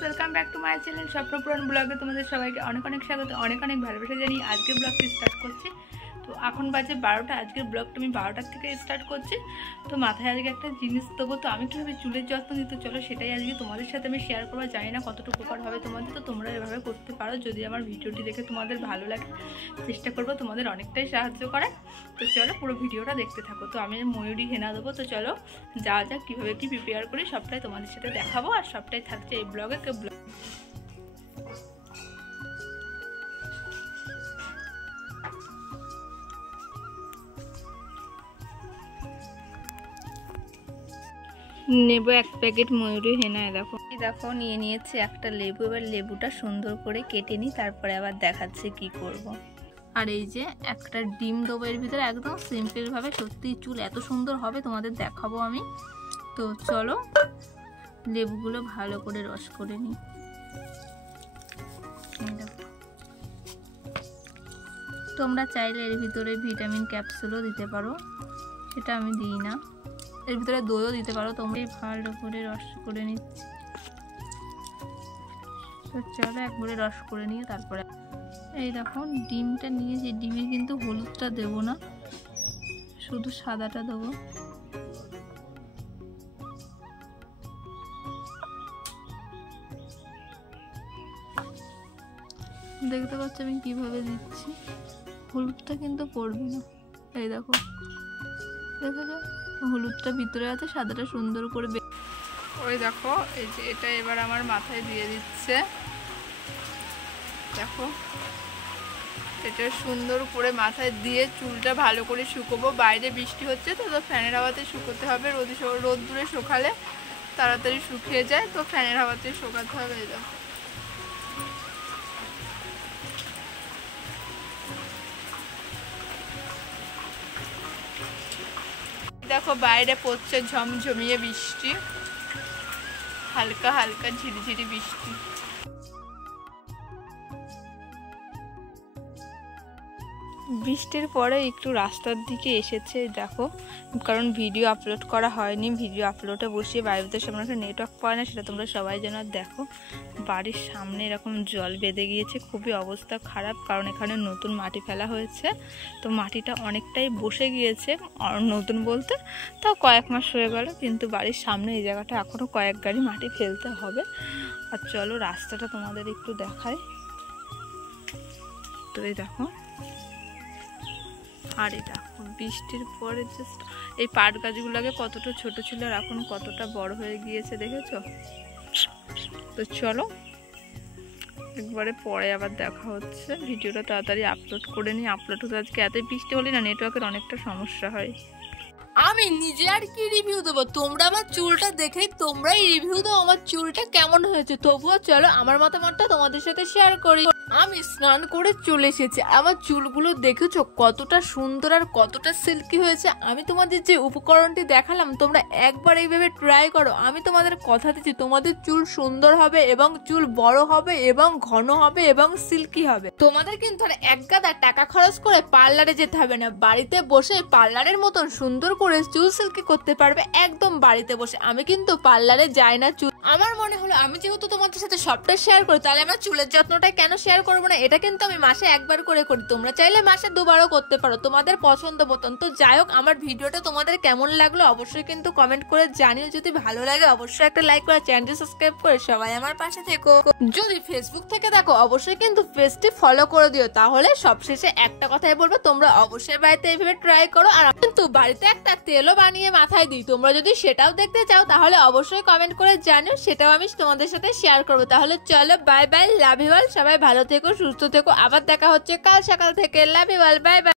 Guys, welcome back to my channel Swapnapuran ব্লগে তোমাদের সবাইকে অনেক অনেক স্বাগত, অনেক অনেক ভালোবাসা জানিয়ে আজকের ব্লগটি স্টার্ট করছি। তো এখন বাজে 12টা। আজকের ব্লগটা আমি 12টার থেকে স্টার্ট করছি। তো মাথায় আজকে একটা জিনিস দেবো, তো আমি কীভাবে চুলের যত্ন নিতে চলো সেটাই আজকে তোমাদের সাথে আমি শেয়ার করবো। জানি না কতটুকু উপকার হবে তোমাদের, তো তোমরা এভাবে করতে পারো। যদি আমার ভিডিওটি দেখে তোমাদের ভালো লাগে, চেষ্টা করবো তোমাদের অনেকটাই সাহায্য করার। তো চলো পুরো ভিডিওটা দেখতে থাকো। তো আমি ময়ূরী হেনা দেবো, তো চলো যা যা কীভাবে কী প্রিপেয়ার করি সবটাই তোমাদের সাথে দেখাবো, আর সবটাই থাকছে এই ব্লগে। নেব এক প্যাকেট ময়ূরী হেনা। দেখো নিয়ে নিয়েছি একটা লেবু। এবার লেবুটা সুন্দর করে কেটে নিই, তারপরে আবার দেখাচ্ছি কি করব। আর এই যে একটা ডিম দেবো এর ভিতরে, একদম সিম্পল ভাবে। সত্যি চুল এত সুন্দর হবে তোমাদের দেখাবো আমি। তো চলো লেবুগুলো ভালো করে রস করে নিই। তোমরা চাইলে এর ভিতরে ভিটামিন ক্যাপসুলও দিতে পারো, সেটা আমি দিই না। এর ভিতরে দইও দিতে পারো। তোমরা ভালো করে রস করে নিচ্ছি। তো চলো একবারে রস করে নিয়ে তারপরে এই দেখো ডিমটা নিয়েছি। ডিমে কিন্তু হলুদটা দেবো না, শুধু সাদাটা দেবো। দেখতে পাচ্ছ আমি কিভাবে দিচ্ছি, হলুদটা কিন্তু পড়বে না। এই দেখো, দেখেছো হলুদটা ভিতরে আছে, সাদাটা সুন্দর করে। ওই দেখো এই যে এটা এবার আমার মাথায় দিয়ে দিচ্ছে। দেখো এটা সুন্দর করে মাথায় দিয়ে চুলটা ভালো করে শুকোবো। বাইরে বৃষ্টি হচ্ছে, তো ফ্যানের হাওয়াতে শুকোতে হবে। রোদ্দুরে শুকালে তাড়াতাড়ি শুকিয়ে যায়, তো ফ্যানের হাওয়াতে শুকাতে হবে। এই দেখো দেখো বাইরে পড়ছে ঝমঝমিয়ে বৃষ্টি, হালকা হালকা ঝিরিঝিরি বৃষ্টি। বৃষ্টির পরে একটু রাস্তার দিকে এসেছে দেখো, কারণ ভিডিও আপলোড করা হয়নি। ভিডিও আপলোডে বসিয়ে বাড়িতে সামনে একটা নেটওয়ার্ক পায় না, সেটা তোমরা সবাই যেন। দেখো বাড়ির সামনে এরকম জল বেঁধে গিয়েছে, খুবই অবস্থা খারাপ। কারণ এখানে নতুন মাটি ফেলা হয়েছে, তো মাটিটা অনেকটাই বসে গিয়েছে। নতুন বলতে তাও কয়েক মাস হয়ে গেল, কিন্তু বাড়ির সামনে এই জায়গাটা এখনও কয়েক গাড়ি মাটি ফেলতে হবে। আর চলো রাস্তাটা তোমাদের একটু দেখাই। তো এই দেখো, আর এই দেখো বৃষ্টির পরে জাস্ট এই পাট গাছগুলো আগে কতটা ছোট ছিল, আর এখন কতটা বড় হয়ে গিয়েছে, দেখেছো? তো চলো একবারে পরে আবার দেখা হচ্ছে। ভিডিওটা তাড়াতাড়ি আপলোড করে নিই। আপলোড হতে আজকে এত বৃষ্টি হলে না নেটওয়ার্কের অনেকটা সমস্যা হয়। আমি নিজে আর কি রিভিউ দেবো, তোমরা আমার চুলটা দেখেই তোমরাই রিভিউ দাও আমার চুলটা কেমন হয়েছে। তবুও চলো আমার মতামতটা তোমাদের সাথে শেয়ার করি। আমি স্নান করে চলে এসেছি। আমার চুলগুলো দেখেছো কতটা সুন্দর আর কতটা সিল্কি হয়েছে। আমি তোমাদের যে উপকরণটি দেখালাম, তোমরা একবার এইভাবে ট্রাই করো। আমি তোমাদের কথা দিচ্ছি তোমাদের চুল সুন্দর হবে, এবং চুল বড় হবে, এবং ঘন হবে, এবং সিল্কি হবে। তোমাদের কিন্তু আর এক গাদা টাকা খরচ করে পার্লারে যেতে হবে না। বাড়িতে বসে পার্লারের মতন সুন্দর করে চুল সিল্কি করতে পারবে একদম বাড়িতে বসে। আমি কিন্তু পার্লারে যাই না। চুল আমার মনে হলো আমি যেহেতু তোমাদের সাথে সবটা শেয়ার করি, তাহলে আমার চুলের যত্নটা কেন শেয়ার করবো না। এটা কিন্তু আমি মাসে একবার করে করি, তোমরা চাইলে মাসে দুবারও করতে পারো, তোমাদের পছন্দ মতন। তো যাই হোক, আমার ভিডিওটা তোমাদের কেমন লাগলো অবশ্যই কিন্তু কমেন্ট করে জানিও। যদি ভালো লাগে অবশ্যই একটা লাইক করে চ্যানেলটি সাবস্ক্রাইব করে সবাই আমার পাশে থেকো। যদি ফেসবুক থেকে দেখো অবশ্যই কিন্তু পেজটি ফলো করে দিও। তাহলে সবশেষে একটা কথাই বলবো, তোমরা অবশ্যই বাড়িতে এইভাবে ট্রাই করো। আর কিন্তু বাড়িতে একটা তেলও বানিয়ে মাথায় দিই, তোমরা যদি সেটাও দেখতে চাও তাহলে অবশ্যই কমেন্ট করে জানিও, সেটাও আমি তোমাদের সাথে শেয়ার করবো। তাহলে চলো bye bye, love you all. সবাই ভালো থেকো, সুস্থ থেকো। আবার দেখা হচ্ছে কাল সকাল থেকে। Love you all, bye by.